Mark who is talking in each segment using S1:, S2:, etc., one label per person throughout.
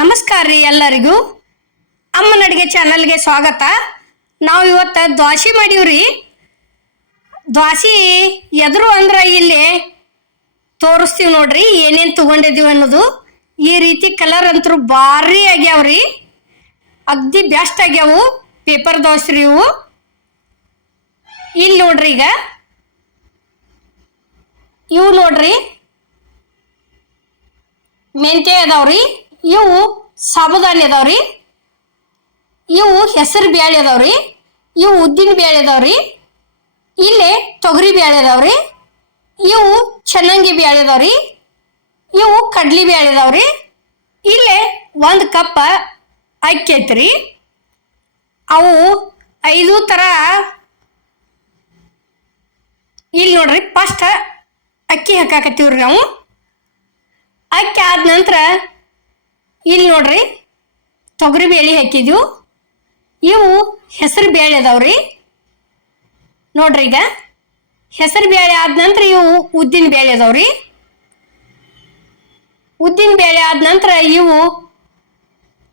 S1: ನಮಸ್ಕಾರ ರೀ ಎಲ್ಲರಿಗೂ. ಅಮ್ಮನ ಅಡುಗೆ ಚಾನಲ್ಗೆ ಸ್ವಾಗತ. ನಾವು ಇವತ್ತು ದ್ವಾಸಿ ಮಾಡೀವ್ರಿ. ದ್ವಾಸಿ ಎದುರು ಅಂದ್ರೆ ಇಲ್ಲಿ ತೋರಿಸ್ತೀವಿ ನೋಡ್ರಿ ಏನೇನು ತಗೊಂಡಿದ್ದೀವಿ ಅನ್ನೋದು. ಈ ರೀತಿ ಕಲರ್ ಅಂತೂ ಭಾರಿ ಆಗ್ಯಾವ್ರಿ ಅಗ್ದಿ ಬೆಸ್ಟ್ ಆಗ್ಯಾವು ಪೇಪರ್ ದೋಸೆ ರೀ ಇವು. ಇಲ್ಲಿ ನೋಡ್ರಿ ಈಗ. ಇವು ನೋಡ್ರಿ. ಮೆಂತ್ಯ ಅದಾವ್ರಿ ಇವು ಸಾಬುದಾನಿ ಅದಾವ್ರಿ ಇವು ಹೆಸರು ಬ್ಯಾಳೆ ಅದಾವ್ರಿ ಇವು ಉದ್ದಿನ ಬ್ಯಾಳೆ ಅದಾವ್ರಿ ಇಲ್ಲಿ ತೊಗರಿ ಬ್ಯಾಳೆ ಅದಾವ್ರಿ ಇವು ಚೆನ್ನಾಗಿ ಬ್ಯಾಳೆ ಅದಾವ್ರಿ ಇವು ಕಡ್ಲಿ ಬ್ಯಾಳೆ ಅದಾವ್ರಿ ಇಲ್ಲಿ ಒಂದು ಕಪ್ ಅಕ್ಕಿ ಐತ್ರಿ. ಅವು ಐದು ಥರ ಇಲ್ಲಿ ನೋಡ್ರಿ ಫಸ್ಟ್ ಅಕ್ಕಿ ಹಾಕಾಕತ್ತೀವ್ರಿ ನಾವು. ಅಕ್ಕಿ ಆದ ನಂತರ ಇಲ್ಲಿ ನೋಡ್ರಿ, ತೊಗರಿ ಬೇಳೆ ಹಾಕಿದ್ವು. ಇವು ಹೆಸರು ಬೇಳೆ ಅದಾವ್ರಿ. ನೋಡ್ರಿ ಈಗ, ಹೆಸರು ಬೇಳೆ ಆದ ನಂತರ ಇವು ಉದ್ದಿನ ಬೇಳೆ ಅದಾವ್ರಿ. ಉದ್ದಿನ ಬೇಳೆ ಆದ ನಂತರ ಇವು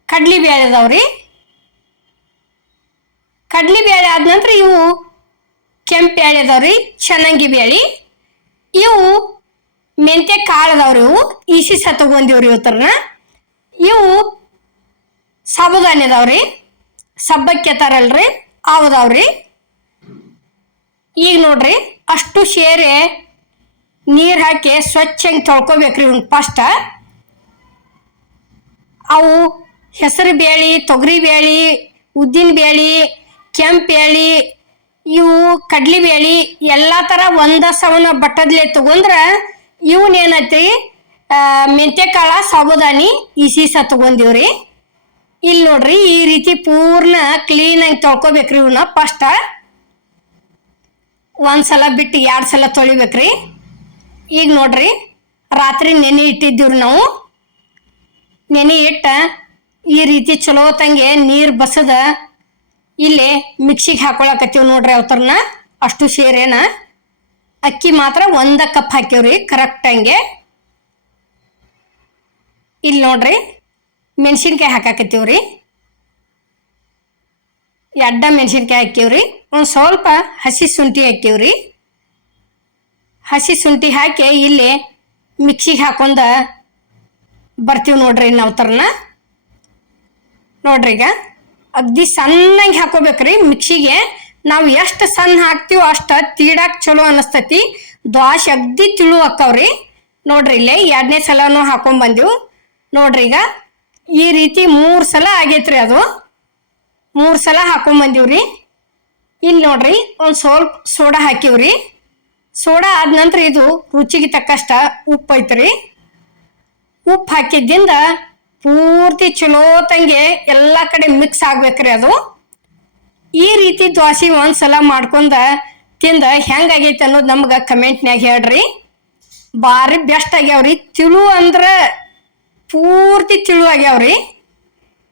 S1: ಕಡ್ಲಿ ಬೇಳೆ ಅದಾವ್ರಿ. ಕಡ್ಲಿ ಬೇಳೆ ಆದ ನಂತರ ಇವು ಕೆಂಪು ಬೇಳೆ ಅದಾವ್ರಿ, ಚೆನ್ನಾಗಿ ಬೇಳೆ. ಇವು ಮೆಂತೆ ಕಾಳು ಅದಾವ್ರಿ ಇವು. ಈಸಿ ಸ ತಗೊಂಡಿವ್ರಿ ಇವು ಸಾಬುದಾನಿ ಅದಾವ್ರಿ ಸಬ್ಬಕ್ಕಿ ತರಲ್ರಿ ಅವು ಅದಾವ್ರಿ ಈಗ ನೋಡ್ರಿ, ಅಷ್ಟು ಸೇರೆ ನೀರು ಹಾಕಿ ಸ್ವಚ್ಛಂಗೆ ತೊಳ್ಕೊಬೇಕ್ರಿ ಇವನ್ ಫಸ್ಟ್ ಅವು ಹೆಸರು ಬೇಳೆ, ತೊಗರಿ ಬೇಳೆ, ಉದ್ದಿನ ಬೇಳೆ, ಕೆಂಪು ಬೇಳಿ, ಇವು ಕಡ್ಲಿ ಬೇಳೆ, ಎಲ್ಲ ಥರ ಒಂದ ಸವನ ಬಟ್ಟದ್ಲೆ ತಗೊಂಡ್ರೆ ಇವನೇನೈತಿ ಮೆಂತ್ಯ ಕಾಳ ಸಾಬುದಾನಿ ಇಸೀಸ ತಗೊಂಡಿವ್ರಿ. ಇಲ್ಲಿ ನೋಡ್ರಿ, ಈ ರೀತಿ ಪೂರ್ಣ ಕ್ಲೀನಾಗಿ ತೊಳ್ಕೊಬೇಕ್ರಿ ಇವನ್ನ ಫಸ್ಟ್ ಒಂದ್ಸಲ ಬಿಟ್ಟು ಎರಡು ಸಲ ತೊಳಿಬೇಕ್ರಿ. ಈಗ ನೋಡ್ರಿ, ರಾತ್ರಿ ನೆನೆ ಇಟ್ಟಿದ್ದೀವ್ರಿ ನಾವು. ನೆನೆ ಇಟ್ಟ ಈ ರೀತಿ ಚಲೋ ತಂಗೆ ನೀರು ಬಸದ ಇಲ್ಲಿ ಮಿಕ್ಸಿಗೆ ಹಾಕೊಳಕತ್ತೀವಿ ನೋಡ್ರಿ ಅವತ್ತರನ ಅಷ್ಟು ಸೇರೇನ ಅಕ್ಕಿ ಮಾತ್ರ ಒಂದ ಕಪ್ ಹಾಕಿವ್ರಿ ಕರೆಕ್ಟ್ ಹಂಗೆ. ಇಲ್ಲಿ ನೋಡ್ರಿ, ಮೆಣಸಿನ್ಕಾಯಿ ಹಾಕಾಕತ್ತೀವ್ರಿ. ಎಡ್ಡ ಮೆಣಸಿನ್ಕಾಯಿ ಹಾಕಿವ್ರಿ ಒಂದು ಸ್ವಲ್ಪ ಹಸಿ ಶುಂಠಿ ಹಾಕಿವ್ರಿ ಹಸಿ ಶುಂಠಿ ಹಾಕಿ ಇಲ್ಲಿ ಮಿಕ್ಸಿಗೆ ಹಾಕೊಂಡ ಬರ್ತೀವಿ ನೋಡ್ರಿ ನಾವು ಥರನ ನೋಡ್ರಿ ಈಗ, ಅಗ್ದಿ ಸಣ್ಣಗೆ ಹಾಕೋಬೇಕ್ರಿ ಮಿಕ್ಸಿಗೆ. ನಾವು ಎಷ್ಟು ಸಣ್ಣ ಹಾಕ್ತೀವೋ ಅಷ್ಟು ತೀಡಾಕ್ ಚಲೋ ಅನಿಸ್ತತಿ. ದ್ವಾಸೆ ಅಗ್ದಿ ತಿಳು ಹಾಕವ್ರಿ. ನೋಡ್ರಿ ಇಲ್ಲೇ ಎರಡನೇ ಸಲನೂ ಹಾಕೊಂಡ್ ಬಂದೀವಿ. ನೋಡ್ರಿ ಈಗ. ಈ ರೀತಿ ಮೂರು ಸಲ ಆಗೈತ್ರಿ ಅದು. ಮೂರು ಸಲ ಹಾಕೊಂಡ್ ಬಂದೀವ್ರಿ. ಇಲ್ಲಿ ನೋಡ್ರಿ ಒಂದು ಸ್ವಲ್ಪ ಸೋಡಾ ಹಾಕಿವ್ರಿ. ಸೋಡಾ ಆದ ನಂತರ ಇದು ರುಚಿಗೆ ತಕ್ಕಷ್ಟ ಉಪ್ಪು ಐತ್ರಿ. ಉಪ್ಪು ಹಾಕಿದ್ದಿಂದ ಪೂರ್ತಿ ಚಲೋ ತಂಗೆ ಎಲ್ಲ ಕಡೆ ಮಿಕ್ಸ್ ಆಗ್ಬೇಕ್ರಿ ಅದು. ಈ ರೀತಿ ದ್ವಾಸೆ ಒಂದ್ಸಲ ಮಾಡ್ಕೊಂಡ ತಿಂದ ಹೆಂಗಾಗೈತೆ ಅನ್ನೋದು ನಮ್ಗೆ ಕಮೆಂಟ್ನ್ಯಾಗ ಹೇಳ್ರಿ. ಭಾರಿ ಬೆಸ್ಟ್ ಆಗ್ಯಾವ್ರಿ. ತಿಳು ಅಂದ್ರೆ ಪೂರ್ತಿ ತಿಳುವಾಗ್ಯಾವ್ರಿ.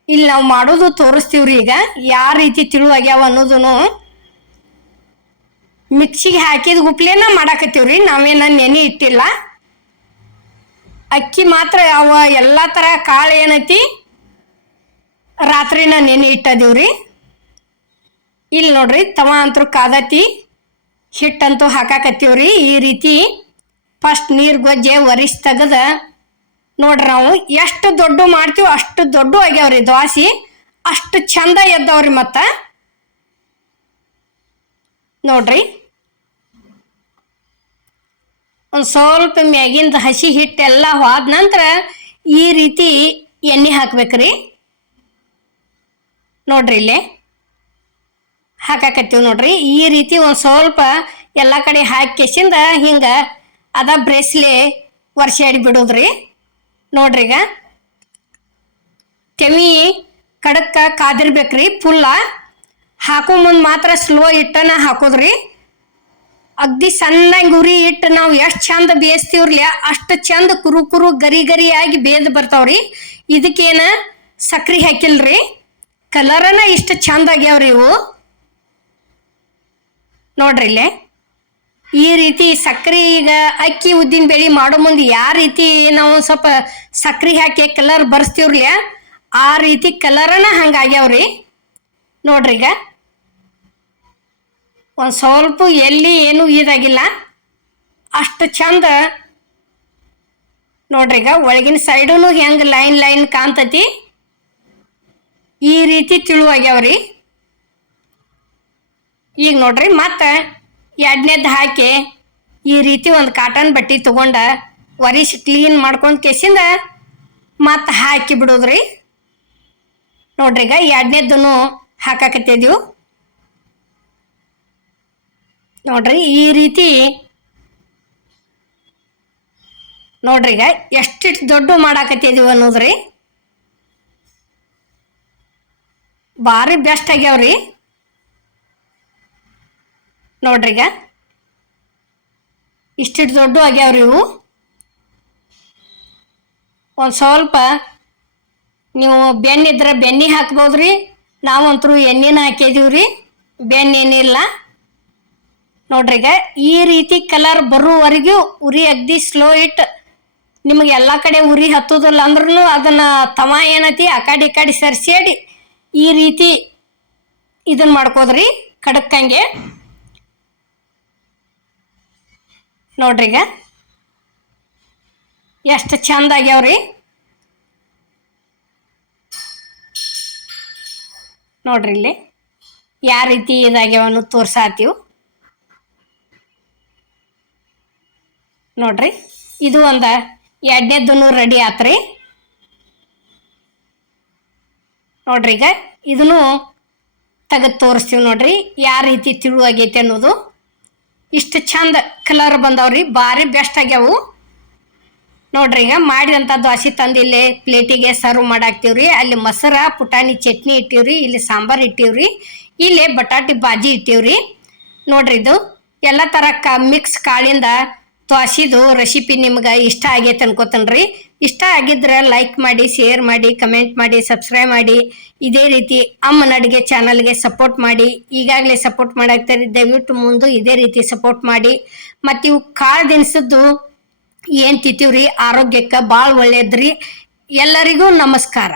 S1: ಇಲ್ಲಿ ನಾವು ಮಾಡೋದು ತೋರಿಸ್ತೀವ್ರಿ ಈಗ. ಯಾವ ರೀತಿ ತಿಳುವಾಗ್ಯಾವ ಅನ್ನೋದನ್ನು ಮಿಕ್ಸಿಗೆ ಹಾಕಿದ ಗುಪ್ಲೇನ ಮಾಡಾಕತ್ತೀವ್ರಿ. ನಾವೇನ ನೆನೆ ಇಟ್ಟಿಲ್ಲ. ಅಕ್ಕಿ ಮಾತ್ರ ಯಾವ ಎಲ್ಲ ಥರ ಕಾಳು ಏನೈತಿ ರಾತ್ರಿನ ನೆನೆ ಇಟ್ಟದೀವ್ರಿ. ಇಲ್ಲಿ ನೋಡ್ರಿ ತವ ಅಂತೂ ಕಾದತಿ ಹಿಟ್ಟಂತೂ ಹಾಕಾಕತ್ತೀವ್ರಿ. ಈ ರೀತಿ ಫಸ್ಟ್ ನೀರು ಗೊಜ್ಜೆ ಒರಿಸಿ ತೆಗದ ನೋಡ್ರಿ ನಾವು ಎಷ್ಟು ದೊಡ್ಡ ಮಾಡ್ತೀವಿ ಅಷ್ಟು ದೊಡ್ಡ ಆಗ್ಯಾವ್ರಿ ದ್ವಾಸಿ. ಅಷ್ಟು ಚಂದ ಎದ್ದವ್ರಿ ಮತ್ತ. ನೋಡ್ರಿ. ಒಂದು ಸ್ವಲ್ಪ ಮ್ಯಾಗಿಂದ ಹಸಿ ಹಿಟ್ಟೆಲ್ಲ ಹೋದ ನಂತರ ಈ ರೀತಿ ಎಣ್ಣೆ ಹಾಕ್ಬೇಕ್ರಿ. ನೋಡ್ರಿ ಇಲ್ಲಿ. ಹಾಕಾಕತ್ತೀವಿ ನೋಡ್ರಿ. ಈ ರೀತಿ ಒಂದು ಸ್ವಲ್ಪ ಎಲ್ಲ ಕಡೆ ಹಾಕಿಸಿಂದ ಹಿಂಗೆ ಅದ ಬ್ರೇಸ್ಲೆ ವರ್ಷಾಡಿ ಬಿಡೋದ್ರಿ. ನೋಡ್ರಿ ಈಗ ತೆವಿ ಕಡಕ್ಕ ಕಾದಿರ್ಬೇಕ್ರಿ ಪುಲ್ಲ. ಹಾಕೋ ಮುಂದೆ ಮಾತ್ರ ಸ್ಲೋ ಇಟ್ಟನ ಹಾಕೋದ್ರಿ. ಅಗ್ದಿ ಸಣ್ಣಂಗೆ ಉರಿ ಇಟ್ಟು ನಾವು ಎಷ್ಟು ಚಂದ ಬೇಯಿಸ್ತೀವ್ರಲ್ಲ ಅಷ್ಟು ಚಂದ ಕುರು ಕುರು ಗರಿ ಗರಿಯಾಗಿ ಬೇಯ್ದು ಬರ್ತಾವ್ರಿ. ಇದಕ್ಕೇನ ಸಕ್ರೆ ಹಾಕಿಲ್ರಿ. ಕಲರನ ಇಷ್ಟು ಚಂದ ಆಗ್ಯಾವ್ರಿ ಇವು. ನೋಡ್ರಿ ಇಲ್ಲೇ ಈ ರೀತಿ ಸಕ್ಕರೆ ಈಗ ಅಕ್ಕಿ ಉದ್ದಿನ ಬೇಳೆ ಮಾಡೋ ಮುಂದೆ ಯಾವ ರೀತಿ ನಾವು ಸ್ವಲ್ಪ ಸಕ್ಕರೆ ಹಾಕಿ ಕಲರ್ ಬರ್ಸ್ತೀವ್ರಿ ಆ ರೀತಿ ಕಲರನ ಹಂಗಾಗ್ಯಾವ್ರಿ ನೋಡ್ರಿ ಈಗ. ಒಂದು ಸ್ವಲ್ಪ ಎಲ್ಲಿ ಏನು ಇದಾಗಿಲ್ಲ, ಅಷ್ಟು ಚಂದ. ನೋಡ್ರಿ ಈಗ ಒಳಗಿನ ಸೈಡುನು ಹೆಂಗೆ ಲೈನ್ ಲೈನ್ ಕಾಣ್ತತಿ. ಈ ರೀತಿ ತಿಳುವಾಗ್ಯಾವ್ರಿ. ಈಗ ನೋಡ್ರಿ ಮತ್ತೆ ಎರಡನೇದು ಹಾಕಿ ಈ ರೀತಿ ಒಂದು ಕಾಟನ್ ಬಟ್ಟೆ ತೊಗೊಂಡು ಒರಿಸಿ ಕ್ಲೀನ್ ಮಾಡ್ಕೊಂಡು ಕೆಸಿಂದ ಮತ್ತೆ ಹಾಕಿ ಬಿಡೋದ್ರಿ. ನೋಡ್ರಿ ಈಗ ಎರಡನೇದನ್ನು ಹಾಕಾಕತ್ತಿದೀವಿ. ನೋಡ್ರಿ ಈ ರೀತಿ ನೋಡ್ರಿ ಈಗ ಎಷ್ಟಿಷ್ಟು ದೊಡ್ಡ ಮಾಡಾಕತ್ತಿದೀವಿ ಅನ್ನೋದ್ರಿ. ಭಾರಿ ಬೆಸ್ಟ್ ಆಗ್ಯಾವ್ರಿ. ನೋಡ್ರಿ ಈಗ ಇಷ್ಟಿಟ್ಟು ದೊಡ್ಡ ಆಗ್ಯಾವ್ರಿ ಇವು? ಒಂದು ಸ್ವಲ್ಪ ನೀವು ಬೆನ್ನಿದ್ರೆ ಬೆನ್ನಿ ಹಾಕ್ಬೋದ್ರಿ, ನಾವಂತರೂ ಎಣ್ಣೆನ ರೀ ಬೆನ್ನೇನಿಲ್ಲ ನೋಡ್ರಿಗ, ಈ ರೀತಿ ಕಲರ್ ಬರುವವರೆಗೂ ಉರಿ ಅಗ್ದಿ ಸ್ಲೋ ಇಟ್ ನಿಮಗೆ ಎಲ್ಲ ಕಡೆ ಉರಿ ಹತ್ತೋದಿಲ್ಲ ಅಂದ್ರೂ ಅದನ್ನ ತಮ ಏನೈತಿ, ಆ ಕಾಡಿ ಈ ಈ ರೀತಿ ಇದನ್ನು ಮಾಡ್ಕೋದ್ರಿ, ಕಡಕ್ಕಂಗೆ. ನೋಡ್ರಿ ಈಗ. ಎಷ್ಟು ಚಂದ ಆಗ್ಯಾವ್ರಿ. ನೋಡ್ರಿ ಇಲ್ಲಿ. ಯಾವ ರೀತಿ ಇದಾಗ್ಯಾವನು ತೋರ್ಸಾತೀವಿ ನೋಡ್ರಿ. ಇದು ಒಂದು ಎರಡನೇದನ್ನು ರೆಡಿ ಆತ್ರಿ. ನೋಡ್ರಿ ಈಗ. ಇದನ್ನು ತೆಗೆದು ತೋರಿಸ್ತೀವಿ ನೋಡ್ರಿ. ಯಾವ ರೀತಿ ತಿಳುವಾಗೈತೆ ಅನ್ನೋದು. ಇಷ್ಟು ಚಂದ ಕಲರ್ ಬಂದವ್ರಿ ಭಾರಿ ಬೆಸ್ಟ್ ಆಗ್ಯಾವು. ನೋಡ್ರಿ ಈಗ ಮಾಡಿದಂಥ ದ್ವಾಸಿ ತಂದು ಇಲ್ಲಿ ಪ್ಲೇಟಿಗೆ ಸರ್ವ್ ಮಾಡಾಕ್ತೀವ್ರಿ. ಅಲ್ಲಿ ಮೊಸರ, ಪುಟಾಣಿ ಚಟ್ನಿ ಇಟ್ಟಿವ್ರಿ, ಇಲ್ಲಿ ಸಾಂಬಾರ್ ಇಟ್ಟಿವ್ರಿ, ಇಲ್ಲಿ ಬಟಾಟಿ ಬಾಜಿ ಇಟ್ಟಿವ್ರಿ. ನೋಡ್ರಿ ಇದು, ಎಲ್ಲ ಥರ ಕ ಮಿಕ್ಸ್ ಕಾಳಿಂದ ದ್ವಾಸಿದು ರೆಸಿಪಿ ನಿಮ್ಗೆ ಇಷ್ಟ ಆಗೈತೆ ಅನ್ಕೋತನ್ರಿ. ಇಷ್ಟ ಆಗಿದ್ರೆ ಲೈಕ್ ಮಾಡಿ ಶೇರ್ ಮಾಡಿ ಕಮೆಂಟ್ ಮಾಡಿ ಸಬ್ಸ್ಕ್ರೈಬ್ ಮಾಡಿ. ಇದೇ ರೀತಿ ಅಮ್ಮನ ಅಡುಗೆ ಚಾನಲ್ಗೆ ಸಪೋರ್ಟ್ ಮಾಡಿ. ಈಗಾಗಲೇ ಸಪೋರ್ಟ್ ಮಾಡಾಕ್ತಾರೆ. ದಯವಿಟ್ಟು ಮುಂದೆ ಇದೇ ರೀತಿ ಸಪೋರ್ಟ್ ಮಾಡಿ. ಮತ್ತು ಇವು ಕಾಳು ದಿನಸದ್ದು ಏನು ತಿಂತೀವ್ರಿ? ಆರೋಗ್ಯಕ್ಕೆ ಭಾಳ ಒಳ್ಳೇದ್ರಿ. ಎಲ್ಲರಿಗೂ ನಮಸ್ಕಾರ.